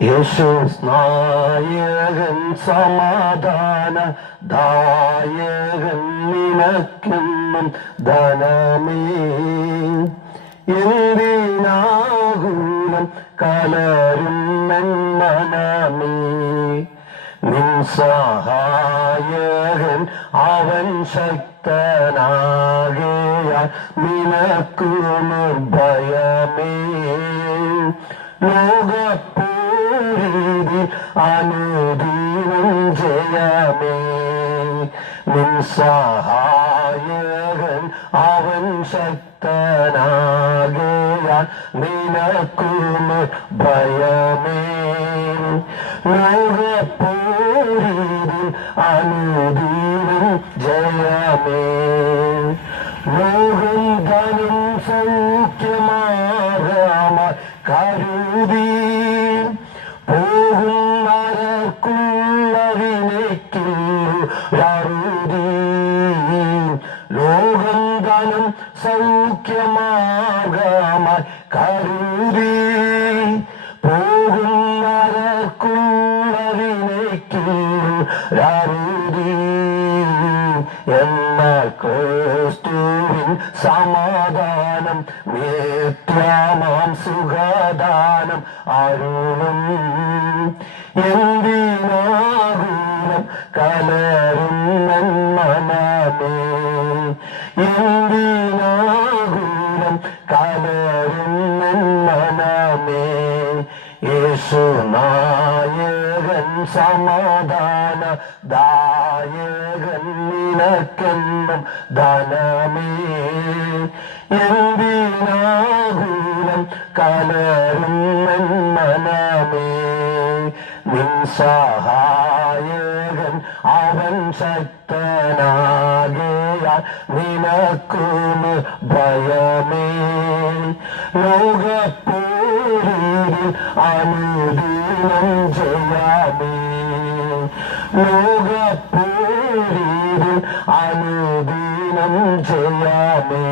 യേശു നായകൻ സമാധാന ദായകൻ നിനക്കെന്നും ധനമേ എന്തിനാകുലം കലരും മനമേ നിൻ സഹായകൻ അവൻ ശക്തനാകയാൽ നിനക്കു നിർഭയമേ ലോകപ്പോരീതി അനുദീനം ജയമേ നിൻ സഹായകൻ അവൻ ശക്തനാകയാൽ നിനക്കു നിർഭയമേ ലോകപ്പോരീതി അനുദീനം ജയമേ ലോകം ധനം സൗഖ്യമാകാമായി കരുതി പോകുന്നവരക്കുള്ളതിനേക്കുള്ളറുതി ലോകം ധനം സൗഖ്യമാകാമായി കരുതി പോകുന്നവരക്കുള്ളതിനേക്കുള്ളറുതി എന്നാൽ ക്രിസ്തുവിൻ സമാധാനം നിത്യമാം സുഖദാനം അരുളും എന്തിനാകുലം കലരും മനമേ എന്തിനാകുലം കലരും മനമേ യേശു നായകൻ സമാധാന ദായകൻ നിനക്കെന്നും ധനമേ എന്തിനാകുലം കലരും മനമേ നിൻ സഹായകൻ അവൻ ശക്തനാകയാൽ നിനക്കു ഭയമേ ലോകപ്പോരീതിൽ അനുദീനം ജയമേ ലോകപ്പോരീതിൽ അനുദീനം ജയമേ